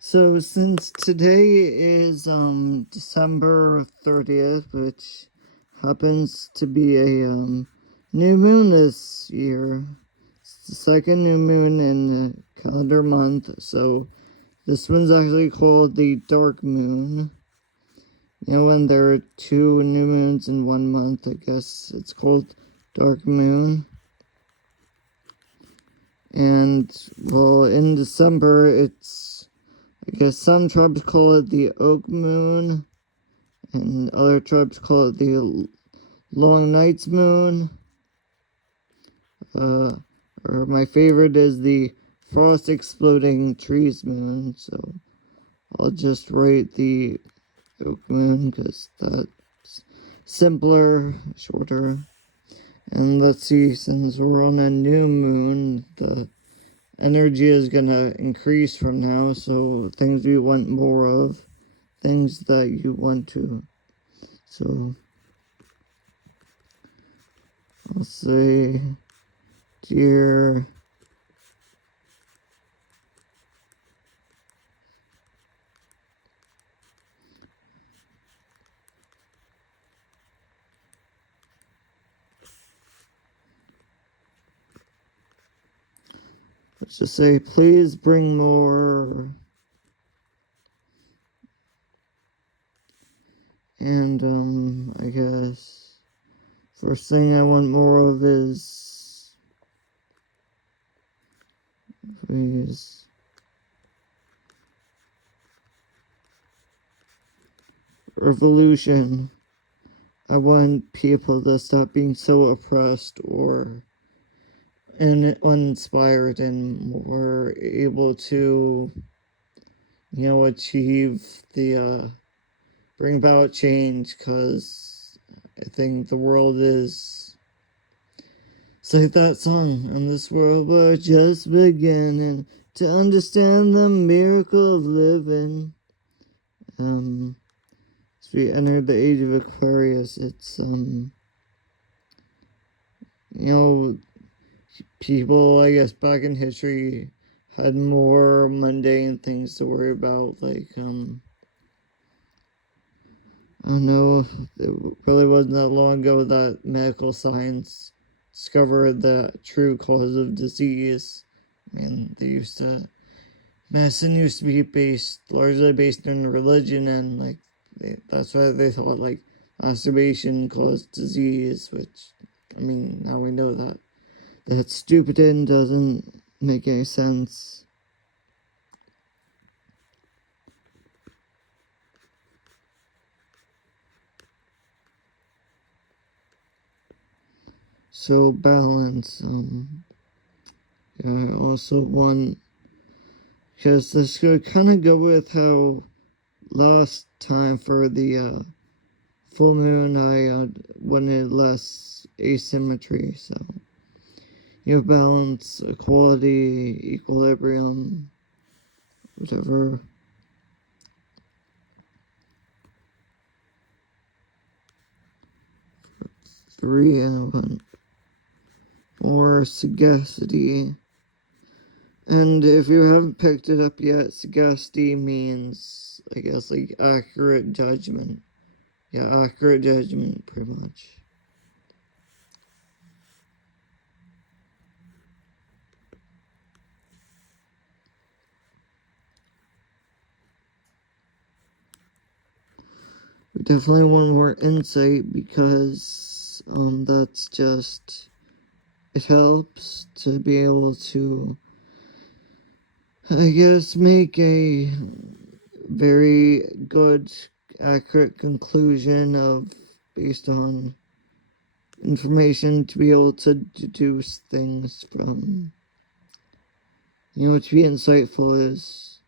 So since today is December 30th, which happens to be a new moon this year. It's the second new moon in the calendar month, so this one's actually called the dark moon. You know, when there are two new moons in 1 month, I guess it's called dark moon. And well, in December it's, I guess some tribes call it the oak moon, and other tribes call it the long night's moon. Or my favorite is the frost exploding trees moon, so I'll just write the oak moon because that's simpler, shorter. And let's see, since we're on a new moon, the energy is gonna increase from now, so things we want more of, things that you want to. So I'll say, dear let's just say, please bring more. And I guess first thing I want more of is, please, revolution. I want people to stop being so oppressed or uninspired and more able to, achieve the bring about change, because I think the world is, it's like that song, in this world we're just beginning to understand the miracle of living. As we enter the age of Aquarius, it's people, I guess, back in history had more mundane things to worry about, like I don't know, it really wasn't that long ago that medical science discovered the true cause of disease. I mean, medicine used to be largely based on religion, and like that's why they thought like masturbation caused disease, which, I mean, now we know that that's stupid and doesn't make any sense. So balance, I also want, because this could kind of go with how last time for the full moon I wanted less asymmetry, so you have balance, equality, equilibrium, whatever. Three, and I want more sagacity. And if you haven't picked it up yet, sagacity means, I guess, like accurate judgment. Yeah, accurate judgment, pretty much. We definitely want more insight, because that's just, it helps to be able to, I guess, make a very good, accurate conclusion of, based on information, to be able to deduce things from, to be insightful is,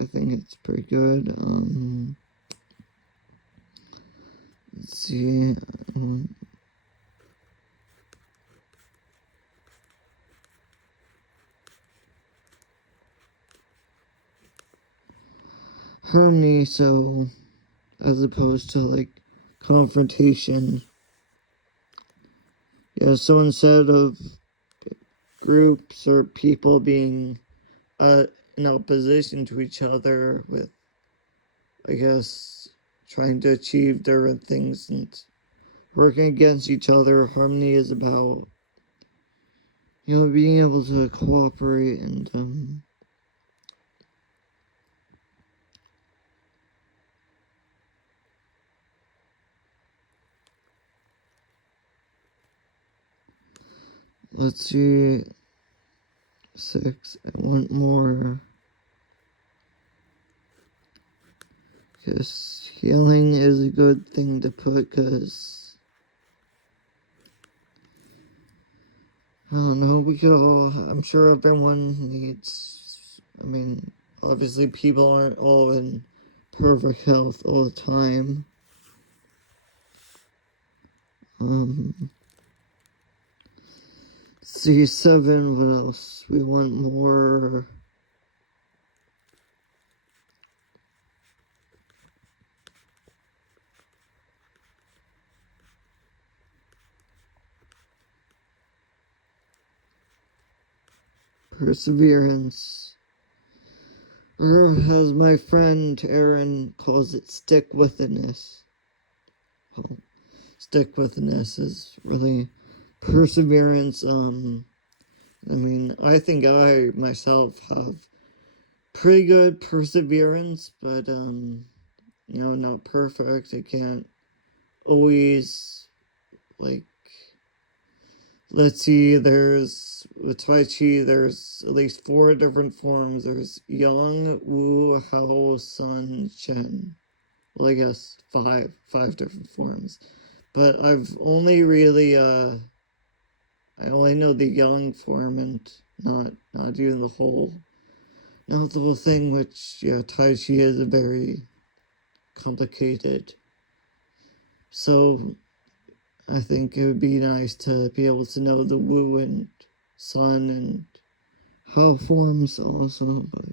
I think it's pretty good. Let's see. Harmony, so as opposed to like confrontation. Yeah, so instead of groups or people being in opposition to each other with, I guess, trying to achieve different things and working against each other. Harmony is about, being able to cooperate and, let's see, 6, I want more, because healing is a good thing to put, because, I don't know, we could all, I'm sure everyone needs, obviously people aren't all in perfect health all the time. C7, what else? We want more. Perseverance. Or as my friend Aaron calls it, stick-withiness. Well, stick-withiness is really perseverance. I think I myself have pretty good perseverance, but not perfect. I can't always, like, let's see, with Tai Chi, there's at least 4 different forms. There's Yang, Wu, Hao, Sun, Chen. Well, I guess 5 different forms. But I've only really, I only know the Yang form and not even the whole thing, which, Tai Chi is a very complicated. So I think it would be nice to be able to know the Wu and Sun and Hao forms also, but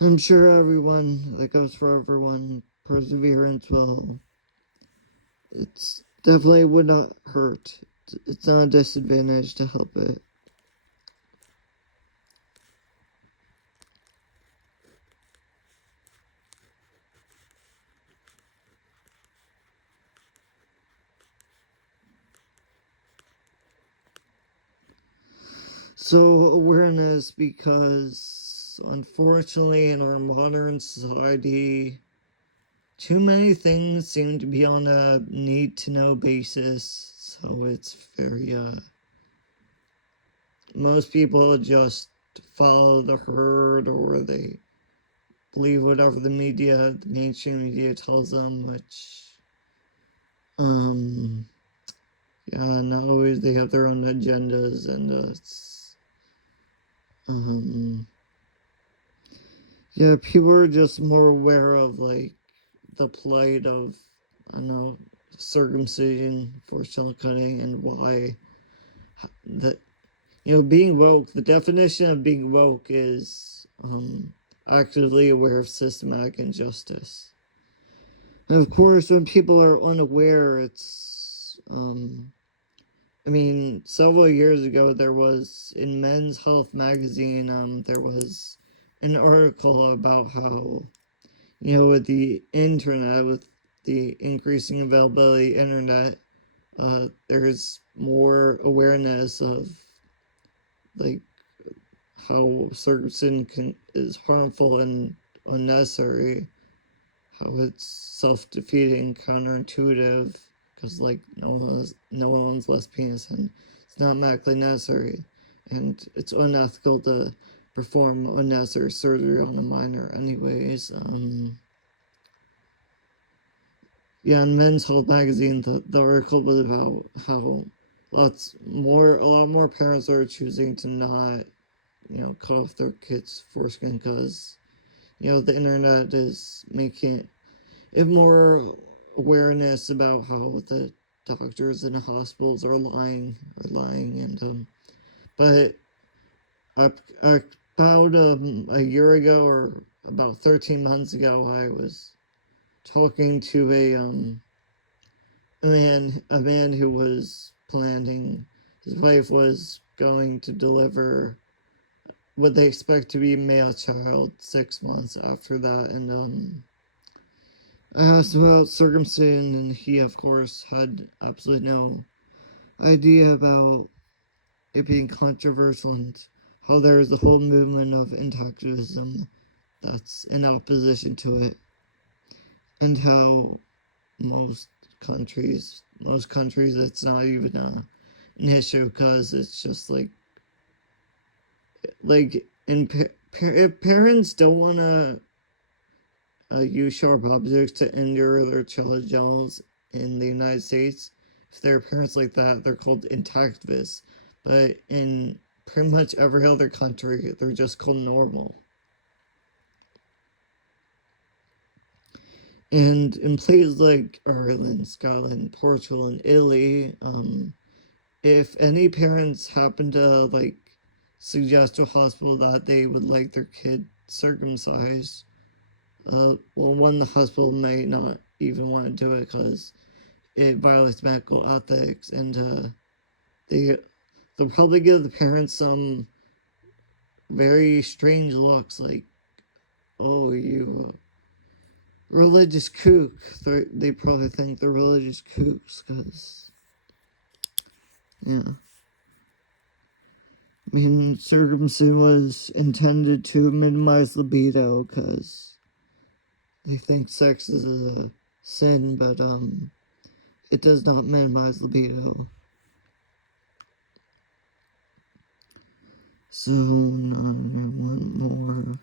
I'm sure everyone, that goes for everyone, perseverance it's definitely would not hurt. It's not a disadvantage to help it. So awareness, because unfortunately in our modern society, too many things seem to be on a need-to-know basis, so it's very, most people just follow the herd, or they believe whatever the mainstream media tells them, which, not always. They have their own agendas, and, people are just more aware of, like, the plight of, I don't know, circumcision, forced genital cutting, and why that, being woke, the definition of being woke is actively aware of systematic injustice. And of course, when people are unaware, it's, several years ago, there was, in Men's Health magazine, there was an article about how, with the internet, with the increasing availability of the internet, there's more awareness of, like, how circumcision is harmful and unnecessary, how it's self-defeating, counterintuitive, because, like, no one's less penis, and it's not medically necessary, and it's unethical to perform unnecessary surgery on a minor anyways. In Men's Health magazine, the article was about how a lot more parents are choosing to not, cut off their kids' foreskin, because, the internet is making it more awareness about how the doctors and hospitals are lying, and, but about a year ago, or about 13 months ago, I was talking to a man who was planning, his wife was going to deliver what they expect to be male child 6 months after that. And I asked about circumcision, and he, of course, had absolutely no idea about it being controversial and how there's a whole movement of intactism that's in opposition to it, and how most countries it's not even an issue because it's just like if parents don't want to use sharp objects to injure their child's genitals in the United States, if they're parents like that, they're called intactivists. But in pretty much every other country, they're just called normal. And in places like Ireland, Scotland, Portugal, and Italy, if any parents happen to suggest to a hospital that they would like their kid circumcised, the hospital may not even want to do it because it violates medical ethics, and they'll probably give the parents some very strange looks, like, "Oh, you religious kook." They probably think they're religious kooks, because, yeah. I mean, circumcision was intended to minimize libido, because they think sex is a sin, but, it does not minimize libido. So, one more.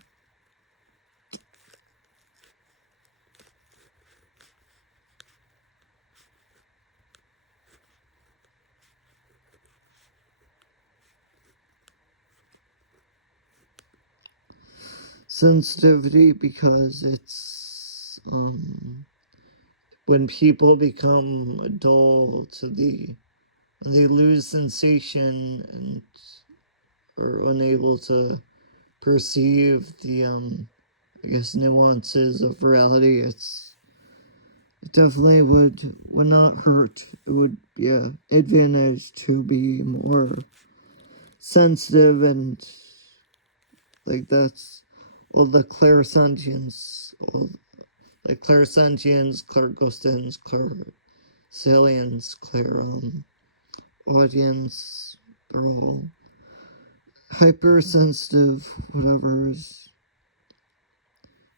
Sensitivity, because it's, when people become dull to they lose sensation and are unable to perceive the, nuances of reality, it definitely would not hurt. It would be an advantage to be more sensitive, and that's all the clairsentience, clairsentience, clairgustance, clairsalience, audience, they're all hypersensitive, whatever's.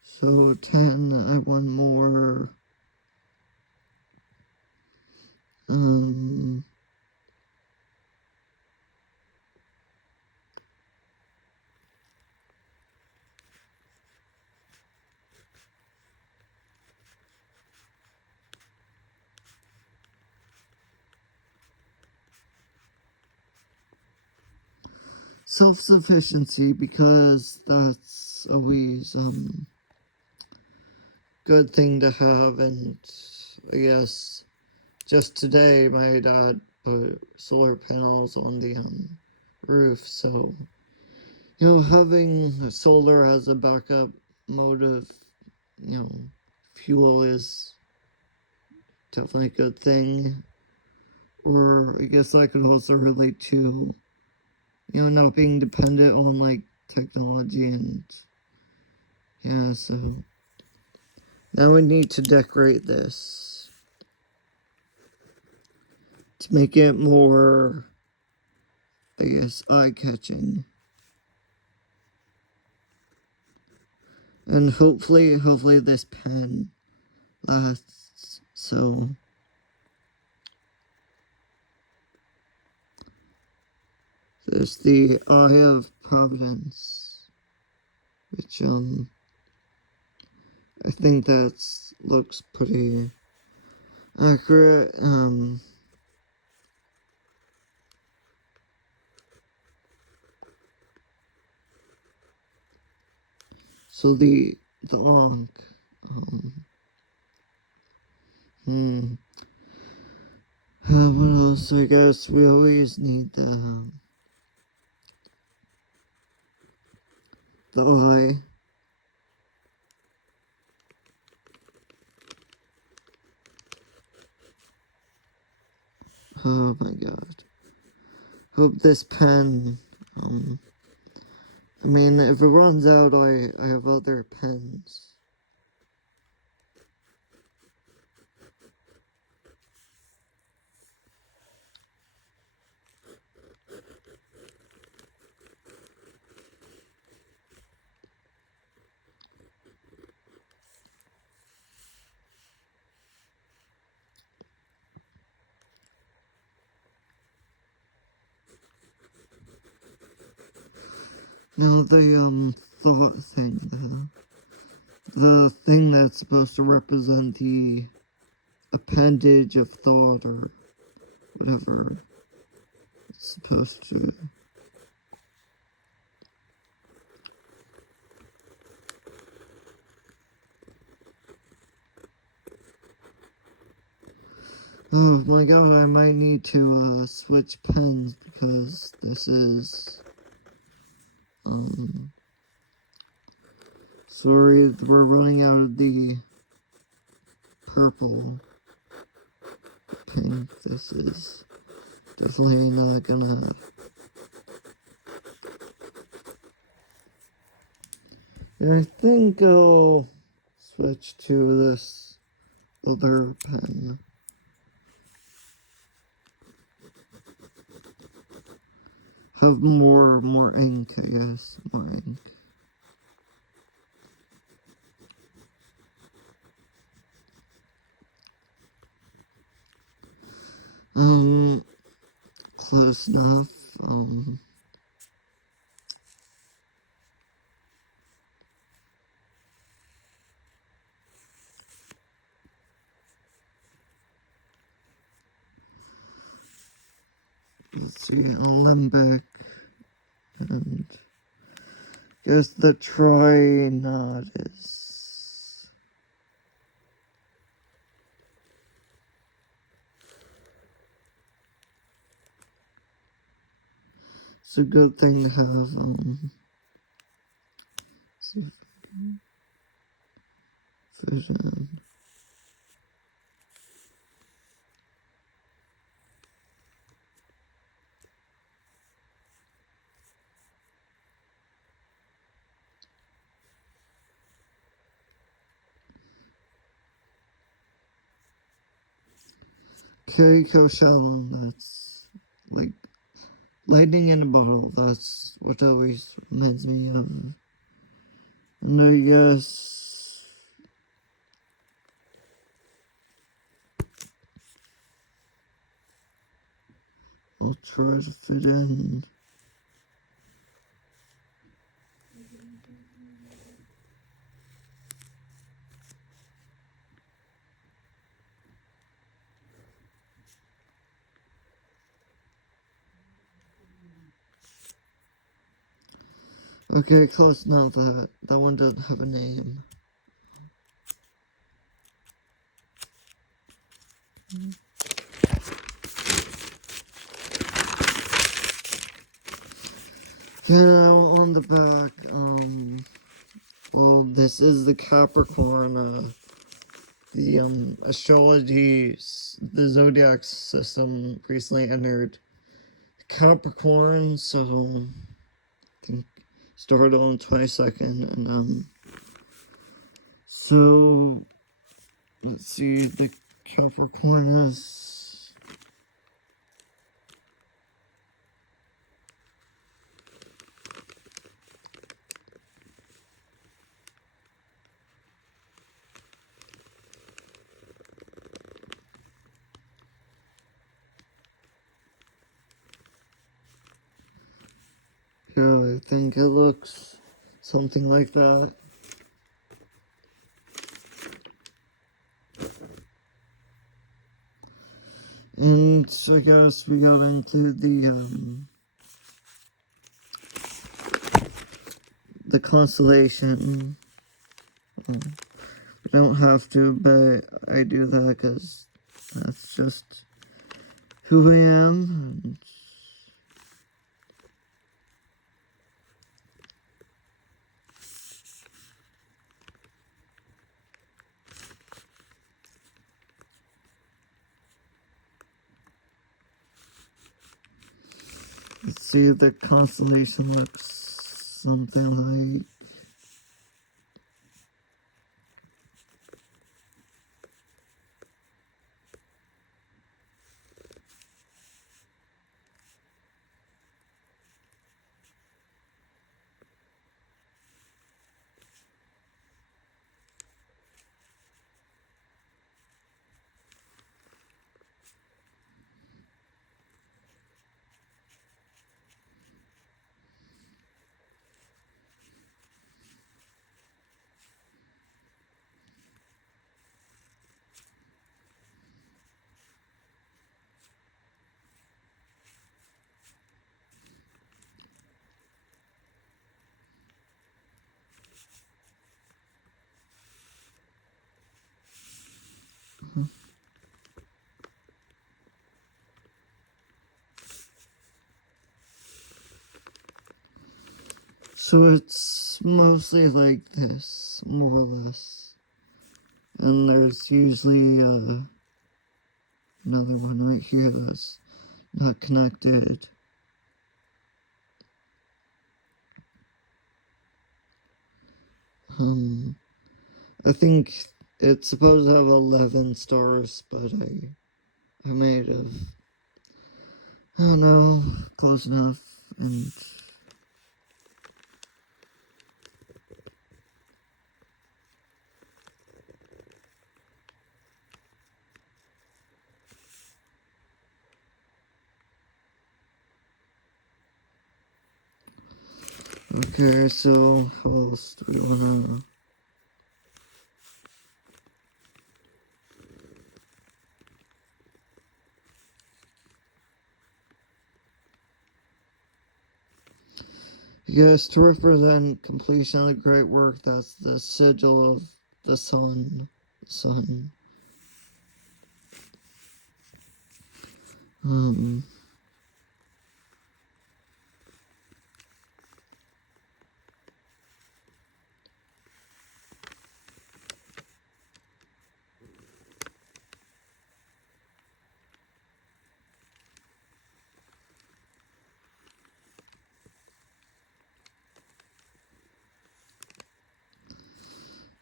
So 10, I have one more. Self-sufficiency, because that's always good thing to have. And I guess just today my dad put solar panels on the roof, so having solar as a backup mode of fuel is definitely a good thing. Or I guess I could also relate to not being dependent on technology. And yeah, so now we need to decorate this to make it more, I guess, eye-catching. And hopefully this pen lasts. So there's the Eye of Providence, which I think looks pretty accurate. So the Ankh, what else? I guess we always need the eye. Oh my god. Hope this pen I mean, if it runs out, I have other pens. Now the thought thing, the thing that's supposed to represent the appendage of thought or whatever it's supposed to. Oh my god, I might need to switch pens because this is sorry, we're running out of the purple. Pink, this is definitely not gonna. I think I'll switch to this other pen. Have more ink, I guess. More ink. Close enough. Let's see, Olympic, and guess the Trinod is. It's a good thing to have, vision. Keiko Shalom, that's like lightning in a bottle, that's what always reminds me of. And I guess I'll try to fit in. Okay, close enough. That one doesn't have a name. Now on the back, well, this is the Capricorn, the astrology, the zodiac system recently entered Capricorn, so I think started on 22nd, and so let's see, the Capricorn is yeah, I think it looks something like that. And I guess we gotta include the constellation. We don't have to, but I do that because that's just who I am. And let's see if the constellation looks something like so it's mostly like this, more or less. And there's usually another one right here that's not connected. I think it's supposed to have 11 stars, but I made of, I don't know, close enough, and okay, so how else do we wanna... Yes, to represent completion of the great work, that's the sigil of the sun. Sun.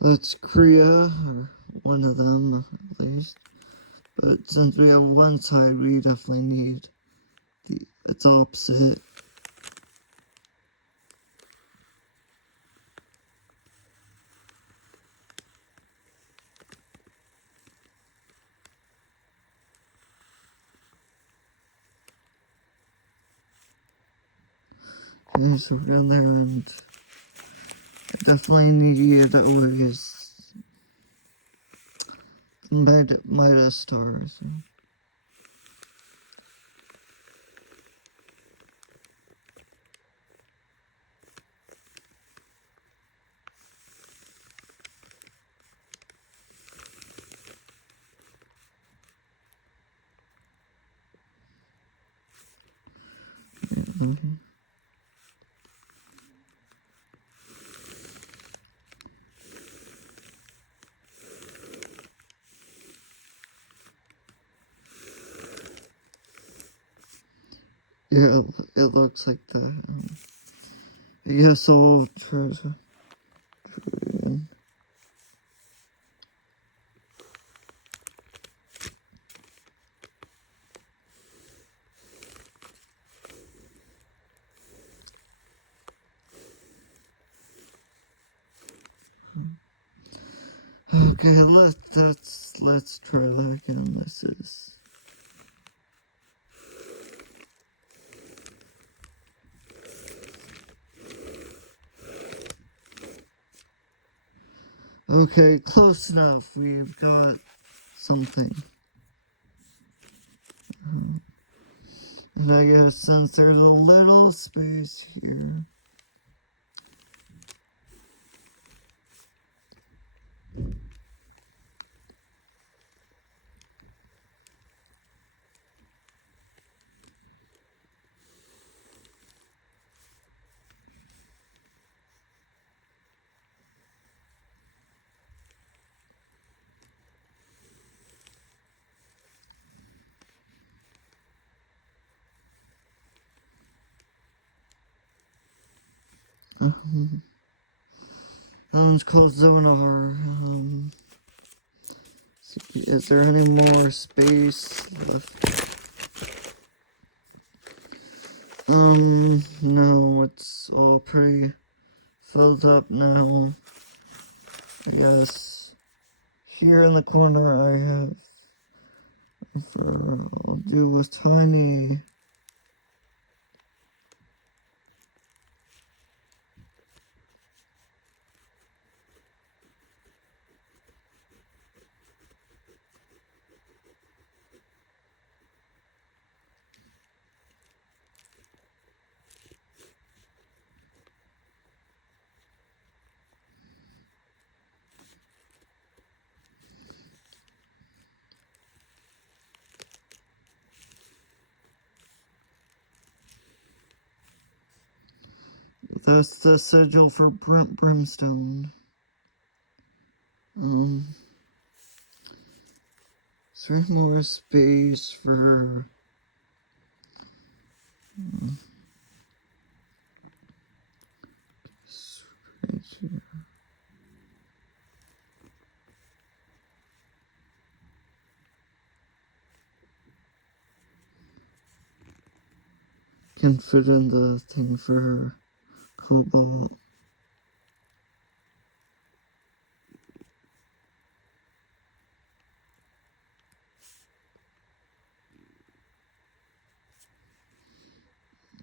That's Kriya, or one of them at least. But since we have one side, we definitely need its opposite. Okay, so we're down there, and I definitely need always Midas stars. Yeah, yeah, it looks like that. I guess I'll try to... Okay, let's try that again. This is... Okay, close enough. We've got something. And I guess since there's a little space here... That one's called Zonar. Is there any more space left? No, it's all pretty filled up now. I guess here in the corner I have, I'll do a tiny that's the sigil for Brimstone. Is there more space for right here? Can fit in the thing for Cobalt.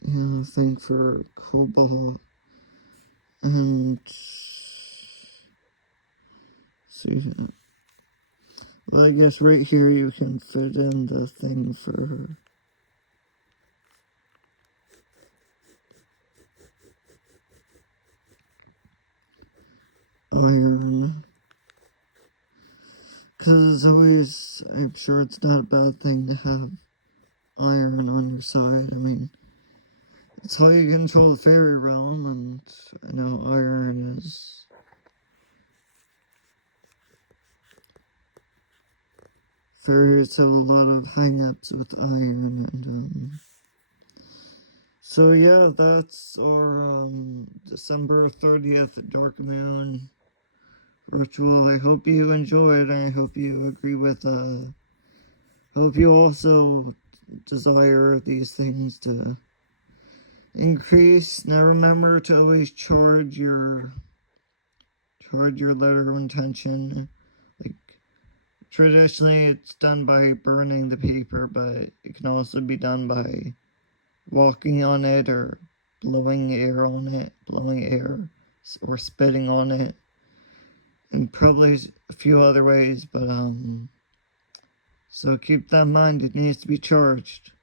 Yeah, thing for Cobalt. And see, well, I guess right here you can fit in the thing for iron. Because it's always, I'm sure it's not a bad thing to have iron on your side. I mean, it's how you control the fairy realm, and I know iron is fairies have a lot of hang-ups with iron, and so yeah, that's our December 30th Dark Moon ritual. I hope you enjoyed, and I hope you agree with, hope you also desire these things to increase. Now remember to always charge your letter of intention. Like, traditionally it's done by burning the paper, but it can also be done by walking on it or blowing air or spitting on it, and probably a few other ways, but so keep that in mind, it needs to be charged.